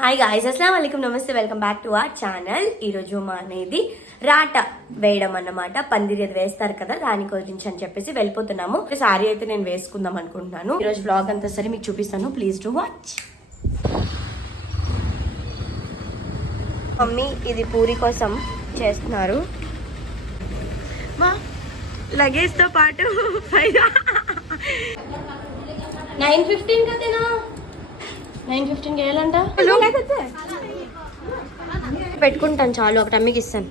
Hi guys, అస్సలాము అలైకుం, నమస్తే, welcome back to our channel. ఈరోజు మా అనేది రాట వేయడం అన్నమాట. పందిరి అది వేస్తారు కదా, దాని గురించి అని చెప్పేసి వెళ్ళిపోతున్నాము. సారీ అయితే నేను వేసుకుందాం అనుకుంటున్నాను. ఈరోజు వ్లాగ్ అంతా సరే మీకు చూపిస్తాను, ప్లీజ్ టు వాచ్. మమ్మీ ఇది పూరి కోసం చేస్తున్నారు. మా లగేజ్ తో పాటు 9:15 కదేనా, 9:15 వేయాలంట. పెట్టుకుంటాను చాలు, ఒకటి అమ్మికి ఇస్తాను.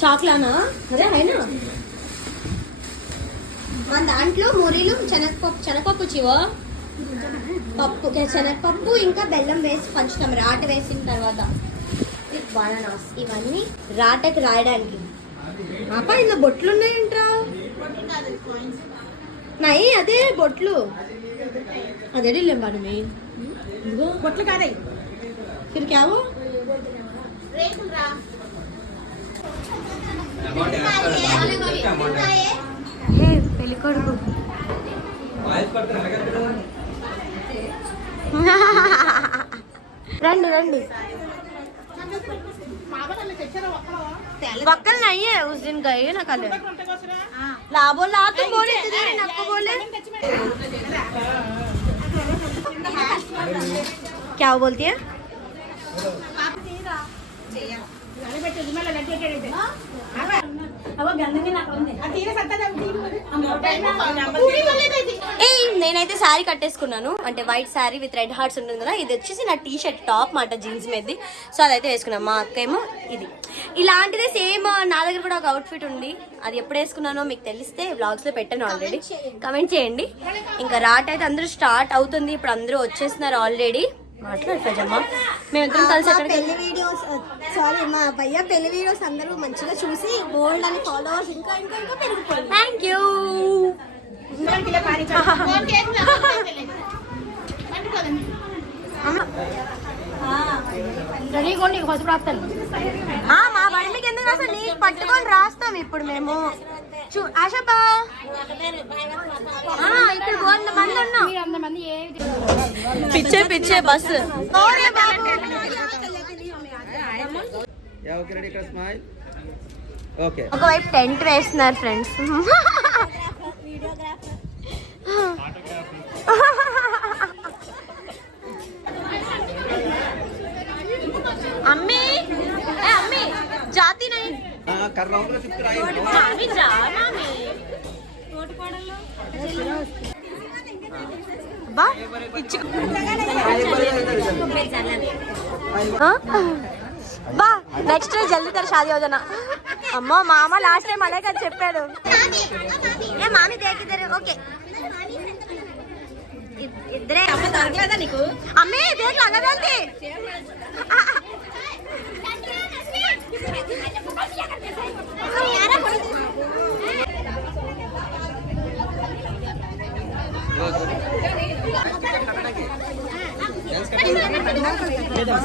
చాక్లానా అదే అయినా మన దాంట్లో మురీలు శనగపప్పు చివో పప్పు శనగపప్పు ఇంకా బెల్లం వేసి పంచుతాం రాట వేసిన తర్వాత. బనానాస్ ఇవన్నీ రాటకి రాయడానికి. అప్ప ఇందులో బొట్లు ఉన్నాయంట్రా. नहीं अदे बोटलू अदे बारे में बोटल का फिर क्या वो पेली कोडुकु रंडी रंडी वक्कल नहीं है, उस दिन गए ना कल। ला बोला तुम बोले आपको बोले क्या बोलती है? నేనైతే శారీ కట్టేసుకున్నాను, అంటే white sari with red hearts ఉంటుంది కదా. ఇది వచ్చేసి నా టీ షర్ట్ టాప్ మాట, జీన్స్ మీది. సో అదైతే వేసుకున్నాను. మా అక్క ఏమో ఇది ఇలాంటిదే సేమ్. నా దగ్గర కూడా ఒక అవుట్ఫిట్ ఉంది, అది ఎప్పుడు వేసుకున్నానో మీకు తెలిస్తే వ్లాగ్స్ లో పెట్టాను ఆల్రెడీ. కమెంట్ చేయండి. ఇంకా రాట్ అయితే అందరూ స్టార్ట్ అవుతుంది, ఇప్పుడు అందరూ వచ్చేస్తున్నారు ఆల్రెడీ. మాట్లాడమ్మా, మేమిద్దరం కలిసి పెళ్లి వీడియోస్ సారీ మా భయ్య పెళ్లి వీడియోస్ అందరూ మంచిగా చూసి గోల్డ్ అని ఫాలోవర్స్ ఇంకా ఇంకా ఇంకా పెరిగిపోయింది. Thank you. మా బడి మీకు ఎందుకు రాస్తాం, నీకు పట్టుకొని రాస్తాం ఇప్పుడు మేము. ఆశబ్బా ఇక్కడ 100 మంది ఉన్నాం. పిచ్చే పిచ్చే బస్సు. ఒకవైపు టెంట్ వేస్తున్నారు ఫ్రెండ్స్. అమ్मी अम्मी जाती नहीं कर रहा हूँ मामी जा मामी बा బా నెక్స్ట్ జల్దీ తర షాదీ हो जाना. అమ్మో మామ లాస్ట్ టైం అలాగే చెప్పాడు. ఏ మామి దేకిద్దరు ఓకే ఇద్దరే. అమ్మ దొరకలేదా నీకు? అమ్మే దేక్ లగదండి.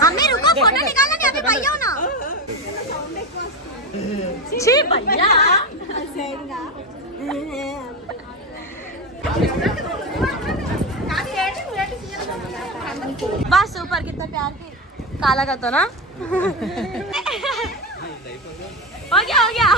अम्मी रुको, फोटो निकालना नहीं, अभी भैया हो ना. छी भैया बस ऊपर कितना प्यार की काला का तो ना. हो गया हो गया.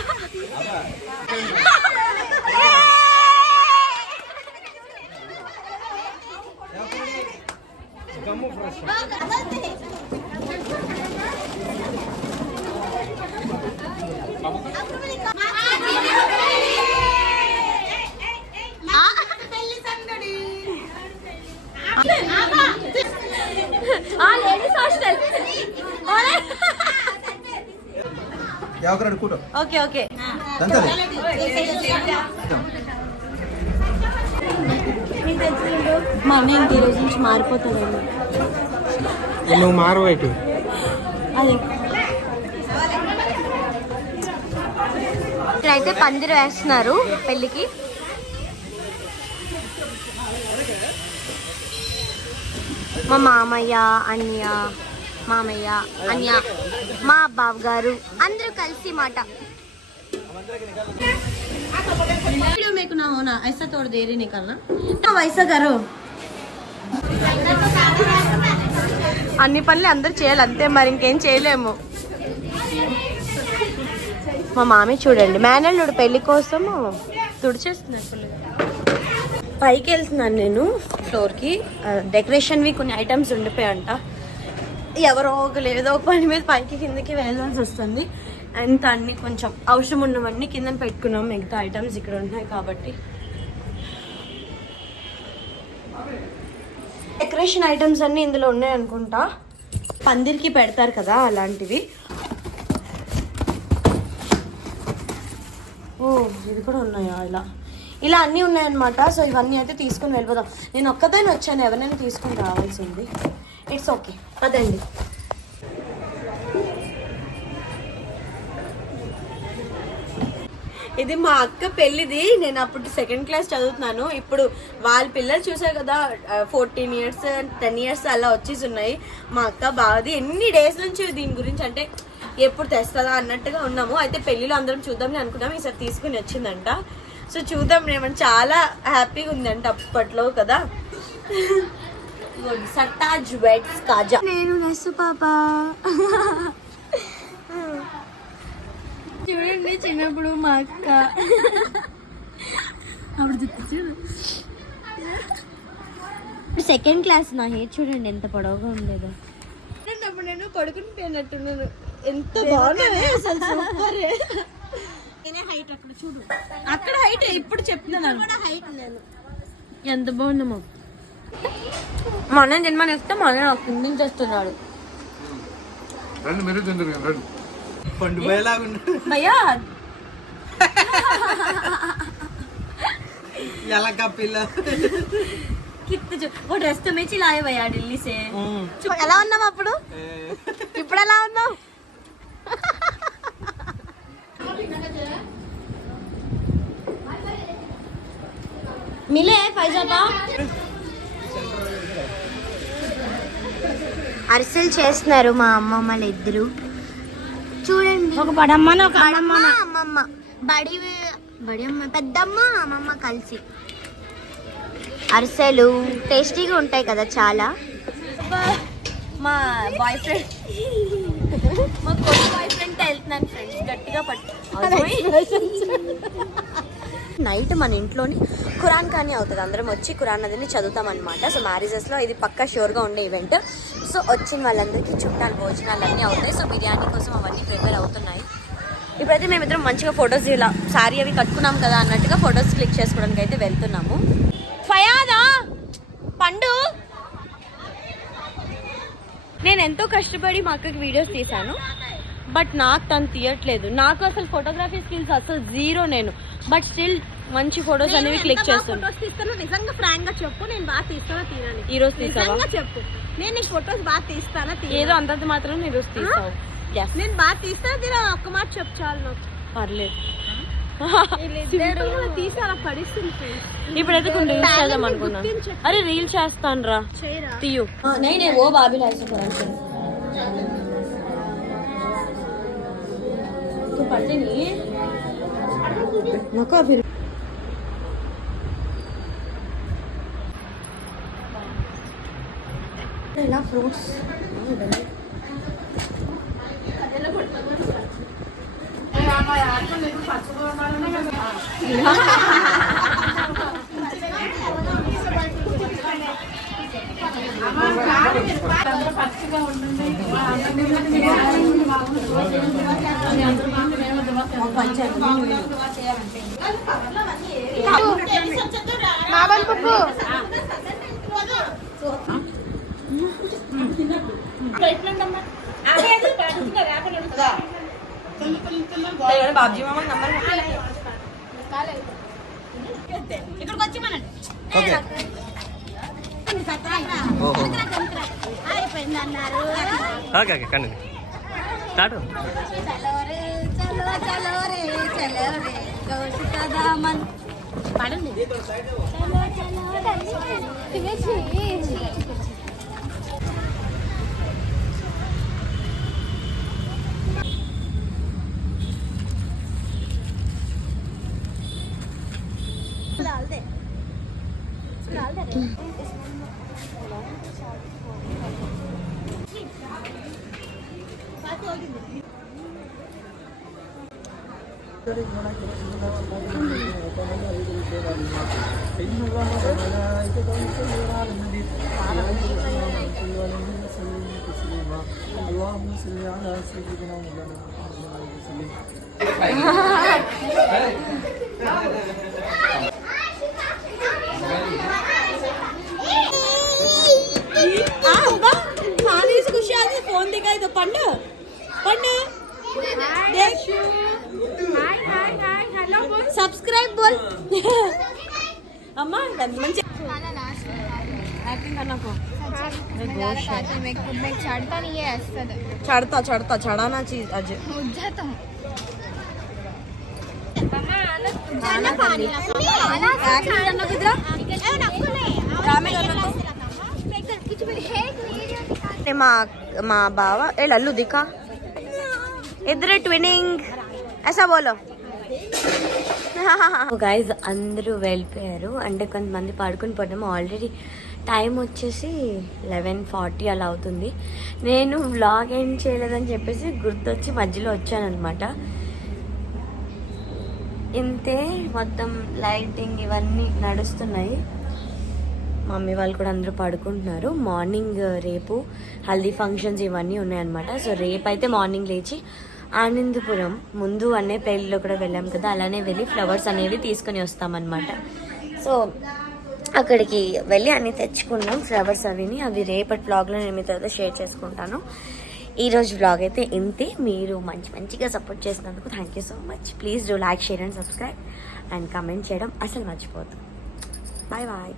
Ladies hostel okay okay. మా అన్న ఇంత రోజు నుంచి మారిపోతాడండి. నువ్వు మారవేటి అది ఇక్కడైతే పందిరి వేస్తున్నారు పెళ్ళికి. మా మామయ్య అన్నయ్య మామయ్య అన్య మా బావ గారు అందరూ కలిసి మాట. वीडियो में ना होना ऐसा थोड़ी देर ही निकलना. वैसा करो అన్ని పనులు అందరు చేయాలి అంతే, మరి ఇంకేం చేయలేము. మా మామి చూడండి మేనల్లుడు పెళ్లి కోసము తుడిచేస్తున్నాడు ఫుల్గా. పైకి వెళ్తున్నాను నేను ఫ్లోర్కి. డెకరేషన్వి కొన్ని ఐటమ్స్ ఉండిపోయాయంట. ఎవరో ఒకరు ఏదో పని మీద పైకి కిందకి వెళ్ళాల్సి వస్తుంది. అంత అన్ని కొంచెం అవసరం ఉన్నవన్నీ కింద పెట్టుకున్నాం. మిగతా ఐటమ్స్ ఇక్కడ ఉన్నాయి కాబట్టి. డెకరేషన్ ఐటమ్స్ అన్నీ ఇందులో ఉన్నాయి అనుకుంటా. పందిరికి పెడతారు కదా అలాంటివి. ఓ ఇది కూడా ఉన్నాయా? ఇలా అన్నీ ఉన్నాయన్నమాట. సో ఇవన్నీ అయితే తీసుకుని వెళ్ళిపోదాం. నేను ఒక్కదాన్ని వచ్చాను, ఎవరైనా తీసుకుని రావాల్సింది. ఇట్స్ ఓకే, అదండి. ఇది మా అక్క పెళ్ళిది. నేను అప్పుడు 2nd క్లాస్ చదువుతున్నాను. ఇప్పుడు వాళ్ళ పిల్లలు చూసారు కదా, 14 years 10 years అలా వచ్చేసి ఉన్నాయి. మా అక్క బావది ఎన్ని డేస్ నుంచి దీని గురించి అంటే ఎప్పుడు తెస్తుందా అన్నట్టుగా ఉన్నాము. అయితే పెళ్ళిలో అందరం చూద్దామని అనుకున్నాము. ఈసారి తీసుకుని వచ్చిందంట. సో చూద్దాం, ఏమన్నా చాలా హ్యాపీగా ఉందంట అప్పట్లో కదా. సటాజ్ వెట్స్ కాజా. నేను నస్సు పాప. చూడండి చిన్నప్పుడు మా అక్క అప్పుడు చూడు. 2nd class. నా హెయిర్ చూడండి ఎంత పొడవుగా ఉండేదో. అప్పుడు నేను కొడుకుని పోయినట్టున్నాను. ఎంత బాగుంది అసలు, సూపర్. నేనే హైట్ అక్కడ చూడు. అక్కడ హైట్ ఇప్పుడు చెప్తున్నాను. హైట్ లేదు. ఎంత బాగున్నామో. మా అన్న జన్మని ఇస్తే మా అన్న నాకు కింద చేస్తున్నాడు. భయ్యా वो ड्रेस तो मैं चिल्लाए भैया दिल्ली से. ఎలా ఉన్నావు అప్పుడు? ఇప్పుడు ఎలా ఉన్నావు? మిలే ఫైజాబా. అరిసెలు చేస్తున్నారు మా అమ్మమ్మలు ఇద్దరు. చూడండి, ఒక బడమ్మను ఒక అమ్మమ్మ, బడి అమ్మ, పెద్దమ్మ, అమ్మమ్మ కలిసి అరిసెలు టేస్టీగా ఉంటాయి కదా చాలా. మా బాయ్ ఫ్రెండ్, మా కొత్త బాయ్ ఫ్రెండ్ వెళ్తున్నాను ఫ్రెండ్స్. గట్టిగా పట్టు. నైట్ మన ఇంట్లోని ఖురాన్ కానీ అవుతుంది. అందరం వచ్చి ఖురాన్ అదిని చదువుతాం అనమాట. సో మ్యారేజెస్లో ఇది పక్కా షూర్గా ఉండే ఈవెంట్. సో వచ్చిన వాళ్ళందరికీ చుట్టాలు భోజనాలు అన్నీ అవుతాయి. సో బిర్యానీ కోసం అవన్నీ ప్రిపేర్ అవుతున్నాయి. ఇప్పుడైతే మేమిద్దరం మంచిగా ఫొటోస్ ఇలా శారీ అవి కట్టుకున్నాం కదా అన్నట్టుగా ఫొటోస్ క్లిక్ చేసుకోవడానికి అయితే వెళ్తున్నాము. ఫయాదా పండు, నేను ఎంతో కష్టపడి మా అక్కకి వీడియోస్ తీశాను. బట్ నాకు తను తీయట్లేదు. నాకు అసలు ఫోటోగ్రఫీ స్కిల్స్ అసలు జీరో. నేను బట్ స్టిల్ మంచి ఫొటోస్ అనేవి క్లిక్ చేస్తాను. నిజంగా ఫ్రాంక్ గా చెప్పు, నేను బాగా తీస్తానా తీయని? ఈ రోజు తీస్తావా చెప్పు. నేను నీకు ఫొటోస్ బాగా తీస్తానా? ఏదో అంతంత మాత్రం ఈ రోజు తీస్తావు. నేను బాగా తీస్తానా తీరా? ఒక్క మాట చెప్పు చాలు నాకు. పర్లేదు. తీసారా పరిస్థితి. ఇప్పుడైతే కొన్ని రీల్స్ చేద్దాం అనుకున్నాను. అరే రీల్ చేస్తాను రా, తీయు. नहीं वो बाबिल ऐसे कुरान से तो पढ़ते नहीं नका फिर. ఇలా ఫ్రూట్స్ బాబ్జీ మామ నంబర్ ఇక్కడికి వచ్చి మనండి. ఓకే ఓకే కండి స్టార్ట్. పాడండి. खुशी आती फोन दिखाई तो पंड पंड देख सब्सक्राइब बोल अम्मा मंచి एक्टिंग करना को मैं चढ़ता नहीं है ऐसा चढ़ता चढ़ता चढ़ाना चीज आज मुझ जाता हूँ एक्टिंग करना किधर ड्रामे करना तो మా బావ ఏ లల్లు దిఖా ఇద్దరు ట్విన్నింగ్ ऐसा बोलो గైజ్ అందరూ వెళ్ళిపోయారు అంటే కొంతమంది పడుకుని పడ్డాము ఆల్రెడీ టైం వచ్చేసి 11:40 అలా అవుతుంది నేను వ్లాగ్ ఏం చేయలేదని చెప్పేసి గుర్తొచ్చి మధ్యలో వచ్చానమాట ఇంతే మొత్తం లైటింగ్ ఇవన్నీ నడుస్తున్నాయి మమ్మీ వాళ్ళు కూడా అందరూ పడుకుంటున్నారు మార్నింగ్ రేపు హల్దీ ఫంక్షన్స్ ఇవన్నీ ఉన్నాయన్నమాట సో రేపు అయితే మార్నింగ్ లేచి ఆనందపురం ముందు అనే పెళ్ళిలో కూడా వెళ్ళాం కదా అలానే వెళ్ళి ఫ్లవర్స్ అనేవి తీసుకొని వస్తామన్నమాట సో అక్కడికి వెళ్ళి అన్నీ తెచ్చుకున్నాం ఫ్లవర్స్ అవి రేపటి వ్లాగ్లో నేను మీ తర్వాత షేర్ చేసుకుంటాను ఈరోజు వ్లాగ్ అయితే ఇంతే మీరు మంచిగా సపోర్ట్ చేసినందుకు thank you so much please do like share and subscribe and comment చేయడం అసలు మర్చిపోద్దు బాయ్ బాయ్